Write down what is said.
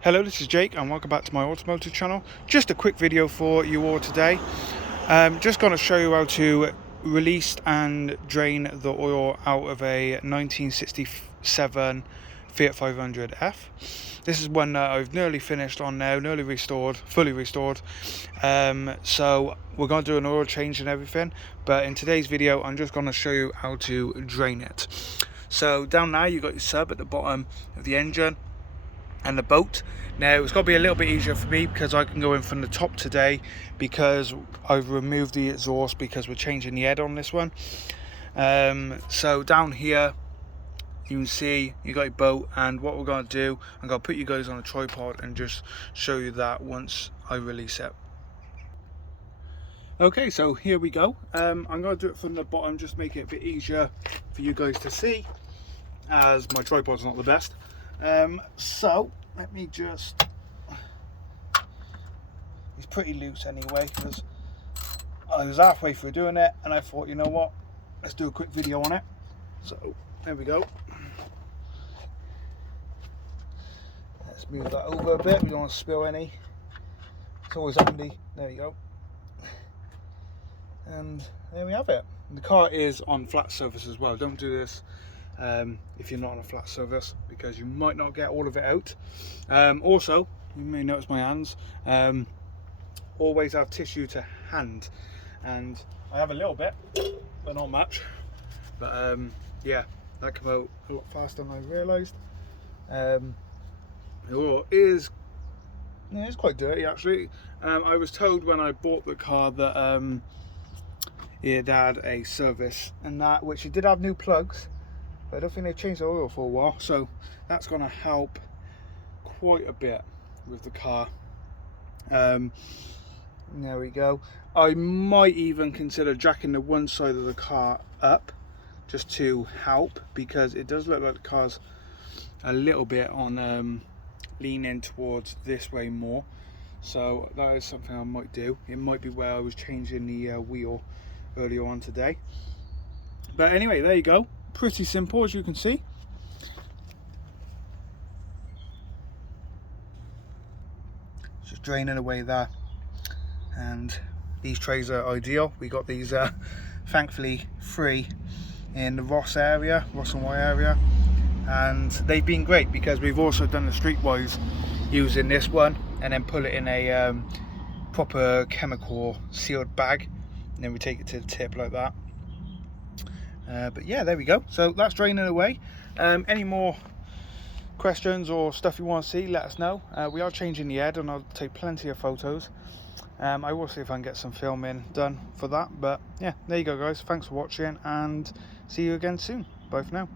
Hello, this is Jake and welcome back to my automotive channel. Just a quick video for you all today. Just going to show you how to release and drain the oil out of a 1967 Fiat 500F. This is one that I've nearly finished on now, nearly restored, fully restored. So we're going to do an oil change and everything, but in today's video I'm just going to show you how to drain it. So down there you've got your sub at the bottom of the engine and the boat. Now it's got to be a little bit easier for me because I can go in from the top today because I've removed the exhaust because we're changing the head on this one. So down here you can see you got your boat, and what we're going to do, I'm going to put you guys on a tripod and just show you that once I release it. Okay, so here we go. I'm going to do it from the bottom, just make it a bit easier for you guys to see as my tripod's not the best. So let me just, it's pretty loose anyway because I was halfway through doing it and I thought, you know what, let's do a quick video on it. So there we go. Let's move that over a bit, we don't want to spill any. It's always handy. There you go. And there we have it. The car is on flat surface as well. Don't do this if you're not on a flat surface because you might not get all of it out. Also, you may notice my hands. Always have tissue to hand, and I have a little bit, but not much. But yeah, that came out a lot faster than I realised. It is it's quite dirty actually. I was told when I bought the car that it had a service and that, which it did have new plugs, but I don't think they've changed the oil for a while, so that's going to help quite a bit with the car. There we go. I might even consider jacking the one side of the car up just to help, because it does look like the car's a little bit on leaning towards this way more, so that is something I might do. It might be where I was changing the wheel earlier on today. But anyway, there you go. Pretty simple, as you can see. Just draining away there, and these trays are ideal. We got these thankfully free in the Ross and Y area, and they've been great because we've also done the streetwise using this one and then put it in a proper chemical sealed bag, and then we take it to the tip like that. But yeah, there we go. So that's draining away. Any more questions or stuff you want to see, let us know. We are changing the head and I'll take plenty of photos. I will see if I can get some filming done for that. But yeah, there you go guys. Thanks for watching and see you again soon. Bye for now.